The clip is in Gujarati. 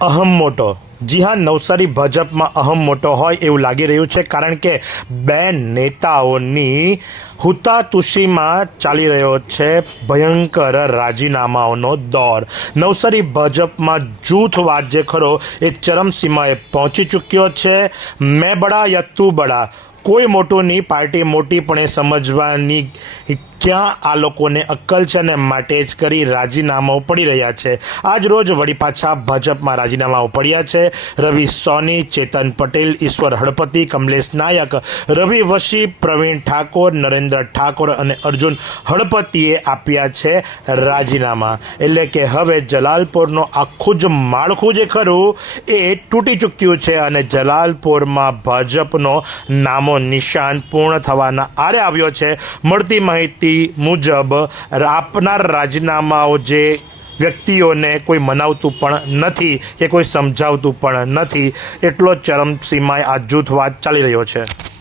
અહમ મોટો। જી હા, નવસારી ભાજપમાં અહમ મોટો હોય એવું લાગી રહ્યું છે, કારણ કે બે નેતાઓની હુતાતુશીમાં ચાલી રહ્યો છે ભયંકર રાજીનામાઓનો દોર। નવસારી ભાજપમાં જૂથવાદ જે ખરો એ ચરમસીમાએ પહોંચી ચૂક્યો છે। મેં બડા યા તું બડા, કોઈ મોટું નહીં, પાર્ટી મોટી પણ એ સમજવાની ક્યાં આ લોકોને અક્કલ છે, અને માટે જ કરી રાજીનામાઓ પડી રહ્યા છે। આજ રોજ વળી પાછા ભાજપમાં રાજીનામાઓ પડ્યા છે। રવિ સોની, ચેતન પટેલ, ઈશ્વર હળપતિ, કમલેશ નાયક, રવિ વશી, પ્રવીણ ઠાકોર, નરેન્દ્ર ઠાકોર અને અર્જુન હળપતિએ આપ્યા છે રાજીનામા। એટલે કે હવે જલાલપોરનો આખું જ માળખું જે ખરું એ તૂટી ચૂક્યું છે, અને જલાલપોરમાં ભાજપનો નામો નિશાન પૂર્ણ થવાના આરે આવ્યો છે। મળતી માહિતી મુજબ આપનાર રાજીનામાઓ જે વ્યક્તિઓને કોઈ મનાવતું પણ નથી કે કોઈ સમજાવતું પણ નથી, એટલો ચરમસીમાએ આ જૂથવાદ ચાલી રહ્યો છે।